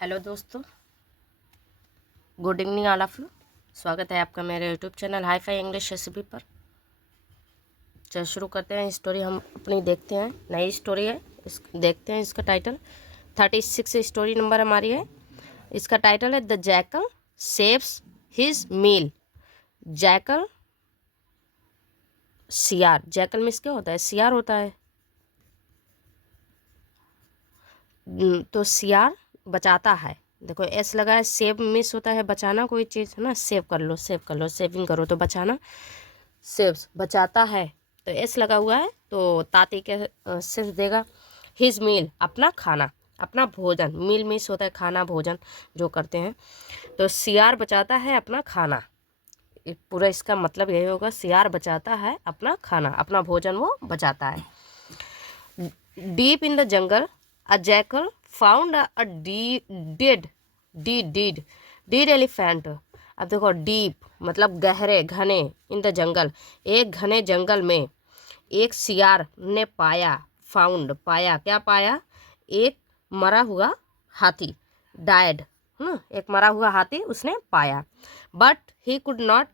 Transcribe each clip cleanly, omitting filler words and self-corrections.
Hello दोस्तों, good evening all of you. स्वागत है आपका मेरे YouTube channel hi fi English recipe पर। चलो शुरू करते हैं। स्टोरी हम अपनी देखते हैं, नई स्टोरी है। देखते हैं इसका टाइटल। 36 स्टोरी नंबर हमारी है। इसका टाइटल है the jackal saves his meal. Jackal सियार, जैकल मिस क्या होता है? सियार होता है। तो सियार बचाता है। देखो एस लगा है, सेव मिस होता है बचाना कोई चीज़, है ना। सेव कर लो, सेव कर लो, सेविंग करो तो बचाना। सेव्स बचाता है, तो एस लगा हुआ है तो ताती के सेंस देगा। हिज मील अपना खाना, अपना भोजन। मील मिस होता है खाना, भोजन जो करते हैं। तो सियार बचाता है अपना खाना। पूरा इसका मतलब यही होगा, सियार बचाता है अपना खाना, अपना भोजन वो बचाता है। Deep in the jungle a jackal found a dead dead elephant. अब देखो, डीप मतलब गहरे, घने। इन द जंगल, एक घने जंगल में एक सियार ने पाया। फाउंड पाया, क्या पाया? एक मरा हुआ हाथी। डायड, एक मरा हुआ हाथी उसने पाया। But he could not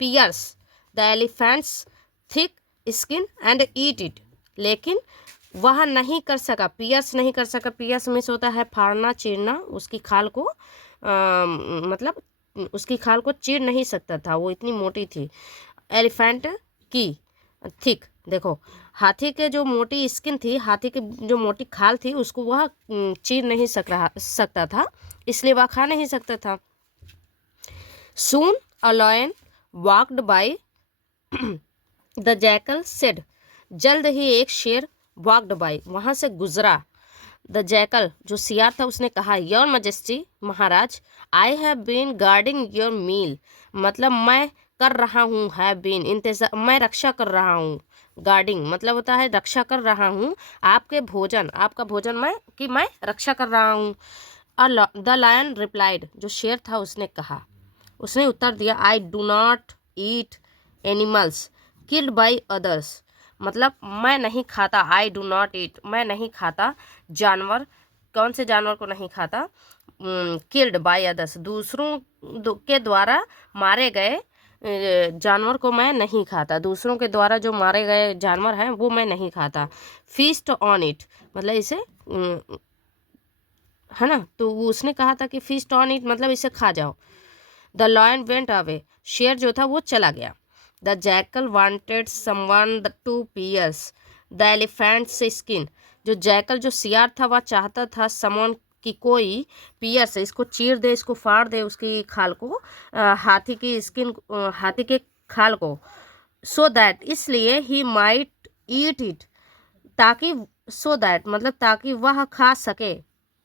pierce the elephant's thick skin and eat it. लेकिन वह नहीं कर सका, पियर्स नहीं कर सका। पियर्स मिस होता है फाड़ना, चीरना। उसकी खाल को मतलब उसकी खाल को चीर नहीं सकता था, वो इतनी मोटी थी। एलिफेंट की थिक, देखो हाथी के जो मोटी स्किन थी, हाथी की जो मोटी खाल थी, उसको वह चीर नहीं सकता था, इसलिए वह खा नहीं सकता था। Soon a lion walked by the jackal said. जल्द ही एक शेर वॉक्ड बाय, वहां से गुजरा। द जैकल जो सियार था, उसने कहा, योर मजेस्टी, महाराज, I have been guarding your meal. मतलब मैं कर रहा हूँ, हैव बीन इंतजार, मैं रक्षा कर रहा हूँ। गार्डिंग मतलब होता है रक्षा कर रहा हूँ आपके भोजन, आपका भोजन मैं रक्षा कर रहा हूँ। द लायन रिप्लाइड, जो शेर था उसने कहा, उसने उत्तर दिया, I do not eat animals killed by others. मतलब मैं नहीं खाता, आई डू नॉट ईट, मैं नहीं खाता जानवर। कौन से जानवर को नहीं खाता? किल्ड बाय अदर्स, दूसरों के द्वारा मारे गए जानवर को मैं नहीं खाता। दूसरों के द्वारा जो मारे गए जानवर हैं वो मैं नहीं खाता। फीस्ट ऑन इट मतलब इसे है ना, तो वो उसने कहा था कि फीस्ट ऑन इट मतलब इसे खा जाओ। द लॉयन वेंट अवे, शेर जो था वो चला गया। The jackal wanted someone to pierce the elephant's skin. जो जैकल जो सियार था वह चाहता था समवन कि कोई पियर्स, इसको चीर दे, इसको फाड़ दे, उसकी खाल को, हाथी की स्किन, हाथी के खाल को। सो दैट, इसलिए ही माइट ईट इट, ताकि, सो दैट मतलब ताकि वह खा सके,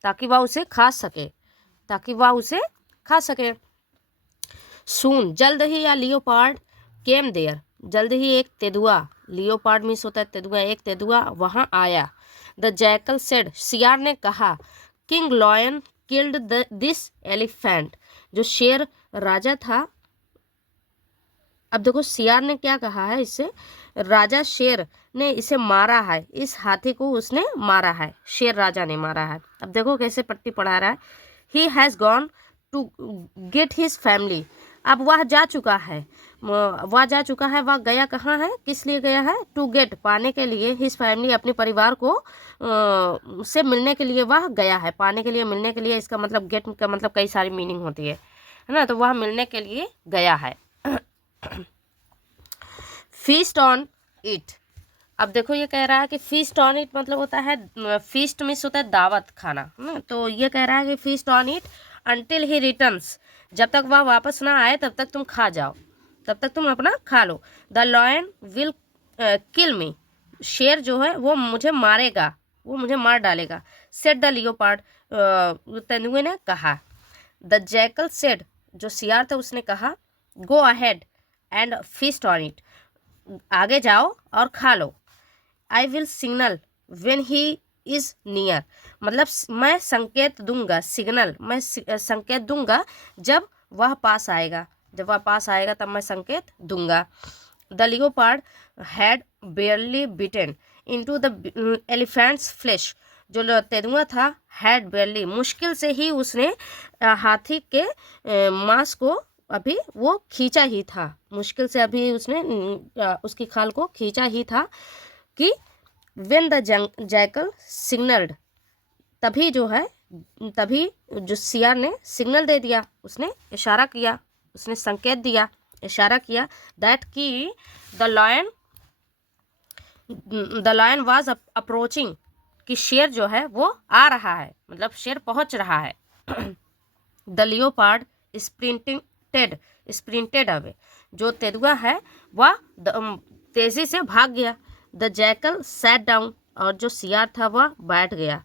ताकि वह उसे खा सके, ताकि वह उसे खा सके। सून जल्द ही, या लियोपार्ड केम देयर, जल्द ही एक तेंदुआ, लियोपार्ड मीन्स होता है तेंदुआ, एक तेंदुआ वहां आया। द जैकल सेड, सियार ने कहा, king lion killed this elephant. जो शेर राजा था, अब देखो सियार ने क्या कहा है इससे, राजा शेर ने इसे मारा है, इस हाथी को उसने मारा है, शेर राजा ने मारा है। अब देखो कैसे पट्टी पढ़ा रहा है। He has gone to get his family. अब वह जा चुका है, वह जा चुका है, वह गया कहाँ है, किस लिए गया है? टू गेट, पाने के लिए, हिज फैमिली, अपने परिवार को से मिलने के लिए वह गया है। पाने के लिए, मिलने के लिए, इसका मतलब गेट का मतलब कई सारी मीनिंग होती है ना। तो वह मिलने के लिए गया है। फीस्ट ऑन इट, अब देखो ये कह रहा है कि फीस्ट ऑन इट मतलब होता है, फीस्ट मिस होता है दावत खाना, ना। तो ये कह रहा है कि feast on it until he returns, जब तक वह वापस ना आए तब तक तुम खा जाओ, तब तक तुम अपना खा लो। द लॉयन विल किल मी, शेर जो है वो मुझे मारेगा, वो मुझे मार डालेगा। सेड द लियोपार्ड, तेंदुए ने कहा। द जैकल सेड, जो सियार था उसने कहा, go ahead and feast on it, आगे जाओ और खा लो। I will signal when he is near, मतलब मैं संकेत दूंगा, सिग्नल मैं संकेत दूंगा जब वह पास आएगा, जब वह पास आएगा तब मैं संकेत दूंगा। The leopard had बेयरली bitten into the elephants flash, जो तेंदुआ था हैड बेरली, मुश्किल से ही उसने हाथी के मांस को अभी वो खींचा ही था, मुश्किल से अभी उसने उसकी खाल को खींचा ही था कि व्हेन द जैकल सिग्नल्ड, तभी जो है, तभी जो सियार ने सिग्नल दे दिया, उसने इशारा किया, उसने संकेत दिया, इशारा किया, दैट कि द लायन वाज अप्रोचिंग, कि शेर जो है वो आ रहा है, मतलब शेर पहुंच रहा है। द लियोपार्ड स्प्रिंटेड अवे, जो तेंदुआ है वह तेजी से भाग गया। द जैकल सैट डाउन, और जो सियार था वह बैठ गया,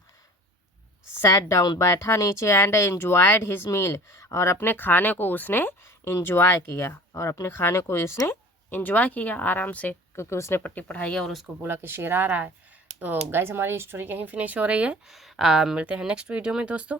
सैट डाउन बैठा नीचे, एंड एंजॉयड हिज मील, और अपने खाने को उसने इंजॉय किया, और अपने खाने को उसने इंजॉय किया आराम से, क्योंकि उसने पट्टी पढ़ाई है और उसको बोला कि शेर आ रहा है। तो गाइज हमारी स्टोरी यहीं फिनिश हो रही है। मिलते हैं नेक्स्ट वीडियो में दोस्तों।